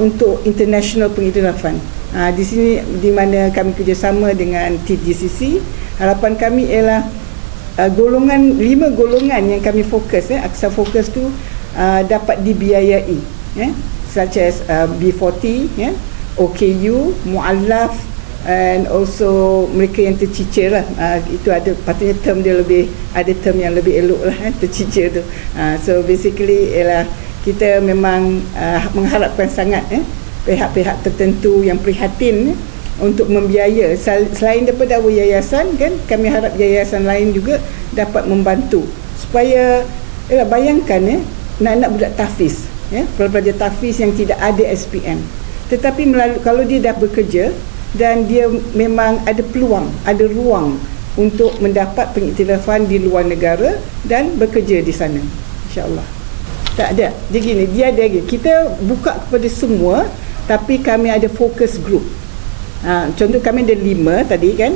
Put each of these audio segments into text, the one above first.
untuk international pengiktirafan. Di sini di mana kami kerjasama dengan TGCC. Harapan kami ialah 5 golongan yang kami fokus, Aqsa fokus tu dapat dibiayai, such as B40, OKU, Mu'allaf, and also mereka yang tercicir lah. Itu ada, patutnya term dia lebih, ada term yang lebih elok lah, tercicir tu. So basically ialah kita memang mengharapkan sangat pihak-pihak tertentu yang prihatin untuk membiaya. Selain daripada yayasan kan, kami harap yayasan lain juga dapat membantu supaya bayangkan nak budak tahfiz, pelajar tahfiz yang tidak ada SPM, tetapi kalau dia dah bekerja dan dia memang ada peluang, ada ruang untuk mendapat pengiktirafan di luar negara dan bekerja di sana, insya-Allah. Tak ada. Jadi gini, dia ada lagi. Kita buka kepada semua, tapi kami ada focus group. Contoh kami ada 5 tadi kan.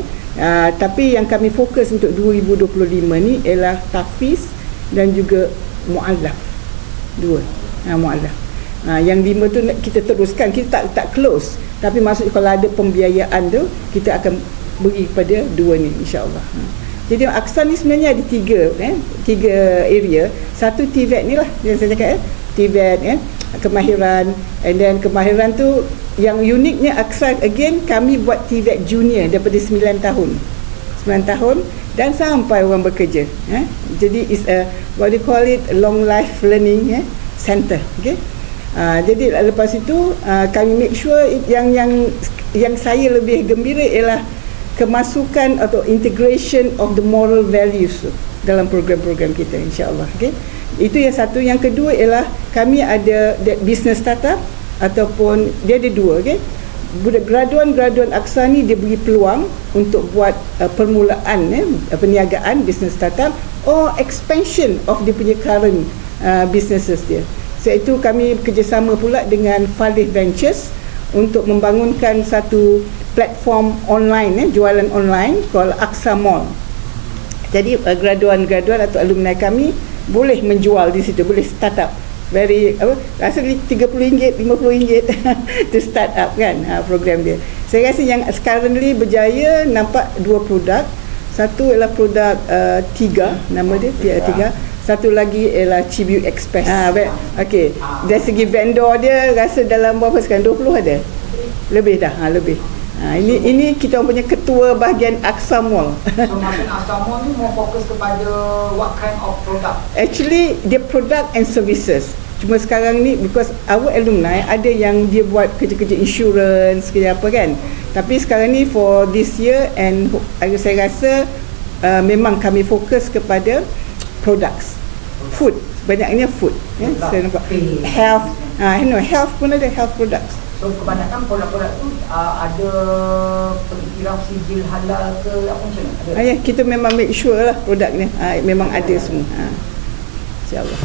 Tapi yang kami fokus untuk 2025 ni ialah tahfiz dan juga mu'allaf. 2. Mu'allaf. Yang 5 tu kita teruskan, kita tak close. Tapi maksud kalau ada pembiayaan tu, kita akan beri kepada 2 ni, insya-Allah. Jadi Aqsa ni sebenarnya ada 3 area. Satu TVET ni lah yang saya cakap, TVET, kemahiran. And then kemahiran tu yang uniknya Aqsa, again kami buat TVET junior daripada 9 tahun. 9 tahun dan sampai orang bekerja. Jadi it's a, what do you call it, long life learning center. Okay. Jadi lepas itu kami make sure yang saya lebih gembira ialah kemasukan atau integration of the moral values dalam program-program kita, insya-Allah. Okay. Itu yang satu. Yang kedua ialah kami ada business startup ataupun dia ada 2, okay. Graduan Aqsa ni dia beri peluang untuk buat permulaan perniagaan business startup or expansion of dia punya current businesses dia. So itu kami bekerjasama pula dengan Falih Ventures untuk membangunkan satu platform online, jualan online called Aqsa Mall. Jadi graduan atau alumni kami boleh menjual di situ, boleh start up. Rasa RM30, RM50 to start up kan program dia. Saya rasa yang sekarang ni berjaya nampak 2 produk. Satu ialah produk Tiga, nama dia Tiga. Satu lagi ialah Cibu Express. Okey. Dari segi vendor dia rasa dalam berapa sekarang? 20 ada? Lebih dah, lebih. Ini kita punya ketua bahagian Aqsa Mall. So maksud Aqsa Mall ni mau fokus kepada what kind of product? Actually dia product and services. Cuma sekarang ni because our alumni ada yang dia buat kerja-kerja insurance, kerja apa kan. Tapi sekarang ni for this year and saya rasa memang kami fokus kepada products. Food, banyaknya food. Saya nampak health, health pun ada, health products. So kebanyakan produk-produk tu ada pengiktiraf sijil halal ke apa macam mana? Ya, kita memang make sure lah produk ni memang ada semua. InsyaAllah.